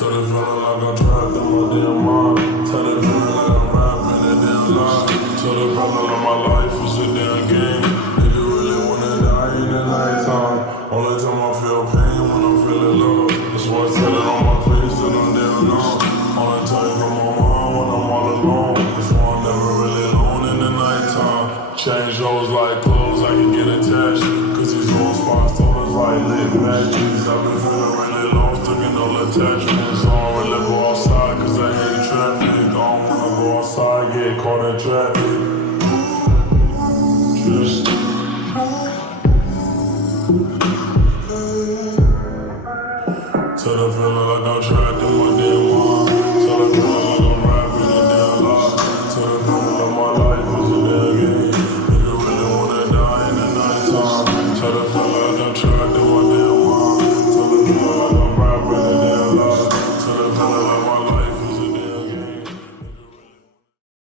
Tell the feeling like I'm trapped in my damn mind. Tell the feeling like I'm rapping a damn lie. Tell the feeling like my life is a damn game. If you really wanna die in the nighttime, only time I feel pain when I'm feeling low. That's why I tell it on my face that I'm damn numb. Only time from my mind when I'm all alone. That's why I'm never really alone in the nighttime. Change those like clothes, I can get attached. Cause these old spots told us like lit matches. I've been feeling really low, stuck in all attachments. I don't really go outside cause I hate traffic. I don't wanna go outside, get caught in traffic. Just tell the feeling like I'm trapped in my damn mind. Tell the feeling like I'm rapping a damn lie. Tell the feeling like my life is a damn game. If you really wanna die in the nighttime, tell the feeling